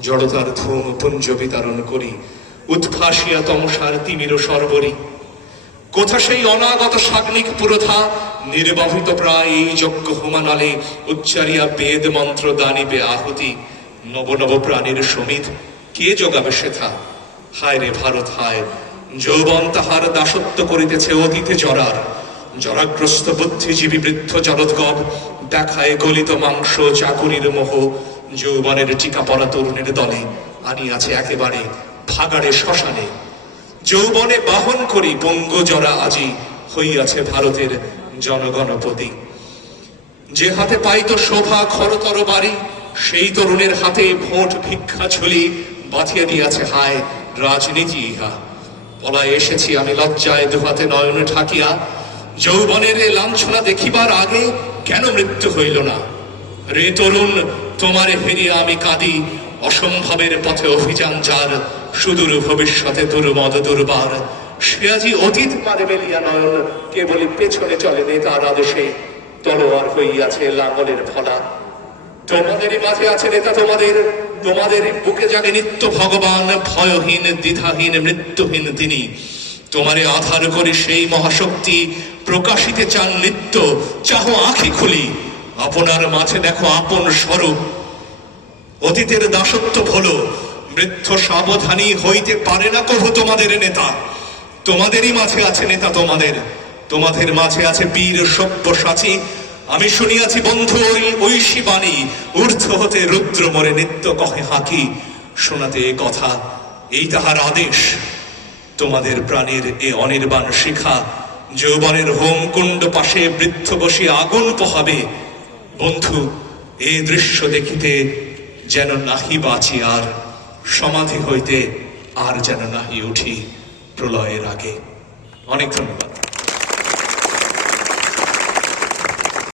জড়তার ধূম পুঞ্জ বিতরণ করি, উদ্ভাসিয়া তমসার তিমির সর্বরী। কোথা সেই অনাগত সাগ্নিক পুরোধা, নির্বাহিত প্রায় এই যজ্ঞ হোমানলে, উচ্চারিয়া বেদ মন্ত্র দানিবে আহুতি। নব নব প্রাণীর সমিত কে যোগাবে সেথা? হায় রে ভারত হায়, যৌবন তাহার দাসত্ব করিতেছে অতীতে জরার। জরাগ্রস্ত বুদ্ধিজীবী বৃদ্ধ জরৎগব দেখায় গলিত মাংস চাকুরির মোহ। যৌবনের টিকা পরা তরুণের দলে আনিয়াছে একেবারে ভাগাড়ে শ্মশানে। যৌবনে বাহন করি বঙ্গ জরা আজি, হইয়াছে ভারতের জনগণপতি। যে হাতে পাইত শোভা খরতর বাড়ি, সেই তরুণের হাতে ভোট ভিক্ষা ঝুলি। বাঁধিয়ে দিয়াছে হায় রাজনীতি ইহা। পলায় এসেছি আমি লজ্জায় দুহাতে নয়ন ঢাকিয়া। যৌবনের লাঞ্ছনা দেখিবার আগে কেন মৃত্যু হইল না? রে তরুণ, তোমারে ফিরিয়া আমি কাঁদি। অসম্ভবের পথে অভিযান যার, সুদূর ভবিষ্যতে দুর্মদ দুর্বার। সে আজি অতীত পারে মেলিয়া নয়ন, কেবলই পেছনে চলে নেতার আদেশে। তলোয়ার হইয়াছে লাঙ্গলের ফলা। তোমাদেরই মাঝে আছে নেতা তোমাদের, তোমাদের বুকে জাগে নিত্য ভগবান। ভয়হীন দ্বিধাহীন মৃত্যুহীন তিনি। তোমারে আধার করে সেই মহাশক্তি প্রকাশিতে চান নিত্য। চাহো আঁখি খুলি, আপনার মাঝে দেখো আপন স্বরূপ। অতীতের দাসত্ব ভোলো, মৃত্যু সাবধানী হইতে পারে না কভু তোমাদের নেতা। তোমাদেরই মাঝে আছে নেতা তোমাদের, তোমাদের মাঝে আছে বীর সব্যসাচী। আমি শুনিয়াছি বন্ধু ওই ঐশী বাণী, ঊর্ধ্ব হতে রুদ্র মরে নিত্য কহে হাকি। শোনাতে এ কথা এই তাহার আদেশ, তোমাদের প্রাণের এ অনির্বাণ শিখা। যৌবনের হোমকুণ্ড পাশে বৃদ্ধ বসে আগুন পোহাবে। বন্ধু, এ দৃশ্য দেখিতে যেন নাহি বাঁচি আর, সমাধি হইতে আর যেন নাহি উঠি প্রলয়ের আগে। অনেক ধন্যবাদ।